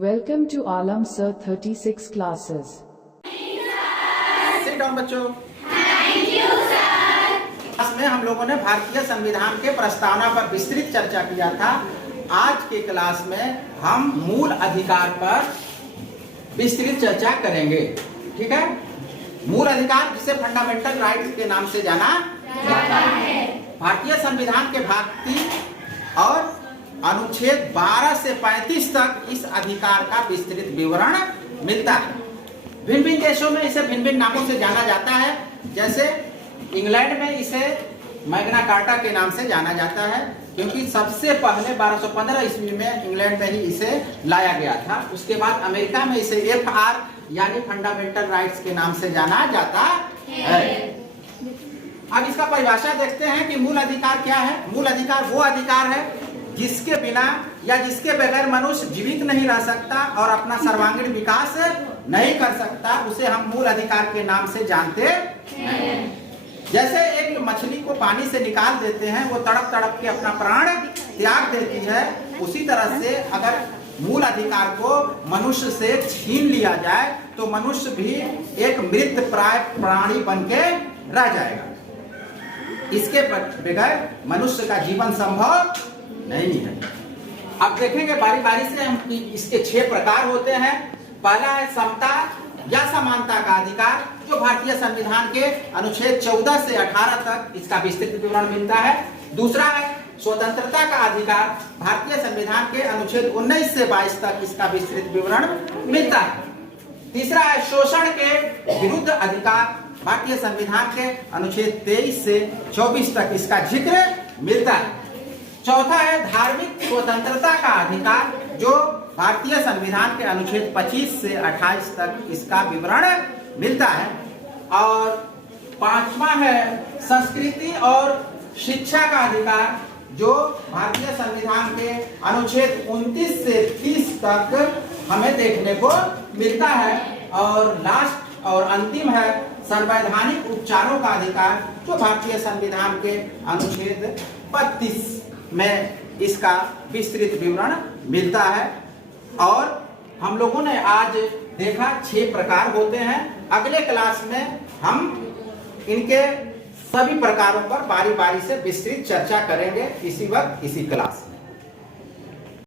Welcome to Alam Sir 36 classes. Sit down बच्चों। Thank you sir। Class में हम लोगों ने भारतीय संविधान के प्रस्तावना पर विस्तृत चर्चा किया था। आज के क्लास में हम मूल अधिकार पर विस्तृत चर्चा करेंगे। ठीक है, मूल अधिकार जिसे फंडामेंटल राइट्स के नाम से जाना जाता है। भारतीय संविधान के भाग 3 और अनुच्छेद 12 से 35 तक इस अधिकार का विस्तृत विवरण मिलता है। भिन्न भिन्न देशों में इसे भिन्न भिन्न नामों से जाना जाता है। जैसे इंग्लैंड में इसे मैग्ना कार्टा के नाम से जाना जाता है, क्योंकि सबसे पहले 1215 ईस्वी में इंग्लैंड में ही इसे लाया गया था। उसके बाद अमेरिका में इसे FR यानी फंडामेंटल राइट्स के नाम से जाना जाता है। अब इसका परिभाषा देखते हैं कि मूल अधिकार क्या है। मूल अधिकार वो अधिकार है जिसके बिना या जिसके बगैर मनुष्य जीवित नहीं रह सकता और अपना सर्वांगीण विकास नहीं कर सकता, उसे हम मूल अधिकार के नाम से जानते हैं। जैसे एक मछली को पानी से निकाल देते हैं, वो तड़प तड़प के अपना प्राण त्याग देती है, उसी तरह से अगर मूल अधिकार को मनुष्य से छीन लिया जाए तो मनुष्य भी एक मृत प्राय प्राणी बन के रह जाएगा। इसके बगैर मनुष्य का जीवन संभव नहीं है। अब देखेंगे बारी बारी से हम कि इसके 6 प्रकार होते हैं। पहला है समता या समानता का अधिकार, जो भारतीय संविधान के अनुच्छेद 14 से 18 तक इसका विस्तृत विवरण मिलता है। दूसरा है स्वतंत्रता का अधिकार, भारतीय संविधान के अनुच्छेद 19 से 22 तक इसका विस्तृत विवरण मिलता है। तीसरा है शोषण के विरुद्ध अधिकार, भारतीय संविधान के अनुच्छेद 23 से 24 तक इसका जिक्र मिलता है। चौथा है धार्मिक स्वतंत्रता का अधिकार, जो भारतीय संविधान के अनुच्छेद 25 से 28 तक इसका विवरण मिलता है। और पांचवा है संस्कृति और शिक्षा का अधिकार, जो भारतीय संविधान के अनुच्छेद 29 से 30 तक हमें देखने को मिलता है। और लास्ट और अंतिम है संवैधानिक उपचारों का अधिकार, जो भारतीय संविधान के अनुच्छेद 32 में इसका विस्तृत विवरण मिलता है। और हम लोगों ने आज देखा 6 प्रकार होते हैं। अगले क्लास में हम इनके सभी प्रकारों पर बारी बारी से विस्तृत चर्चा करेंगे, इसी वक्त इसी क्लास।